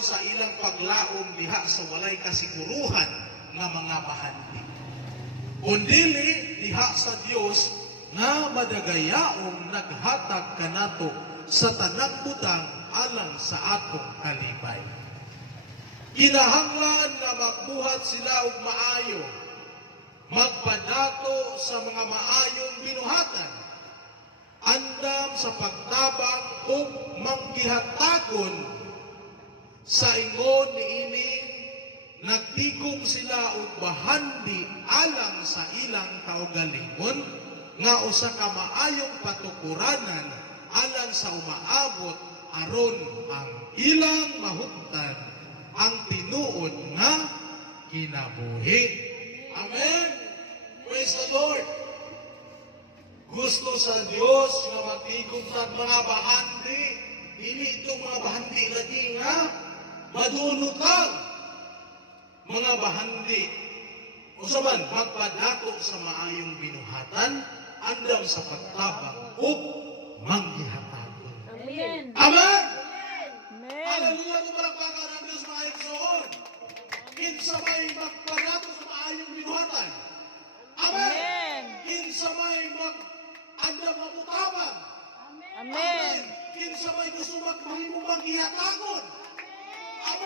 sa ilang paglaom diha sa walay kasiguruhan nga mga bahandi. Kundili diha sa Dios nga madagayaong naghatag kanato sa tanang butang alang sa atong kalibay. Kinahanglan nga magbuhat sila og maayo, magpadato sa mga maayong binuhatan, andam sa pagtabang o manggihatagon sa ingon niini, nagtigom sila og bahandi alang sa ilang kaugalingon nga usa ka maayong patukuranan alang sa umaabot aron ang ilang mahutdan ang tinuod nga kinabuhi. Amen. Praise the Lord. Gusto sa Dios nga magtigom tag mga bahandi, dili itong mga bahandi lagi nga madunutang mga bahandi. Usa man magpadato sa maayong binuhatan, andam sa pagtabang ug manggihatagon. Amen. Amen. Amen. Hallelujah, tumalakpakan ang Diyos mga igsoon. Kinsa may magpadato sa maayong binuhatan. Amen. Amen. Kinsa may andam mabutabang. Amen. Kinsa may gusto magmahimong manggihatagon.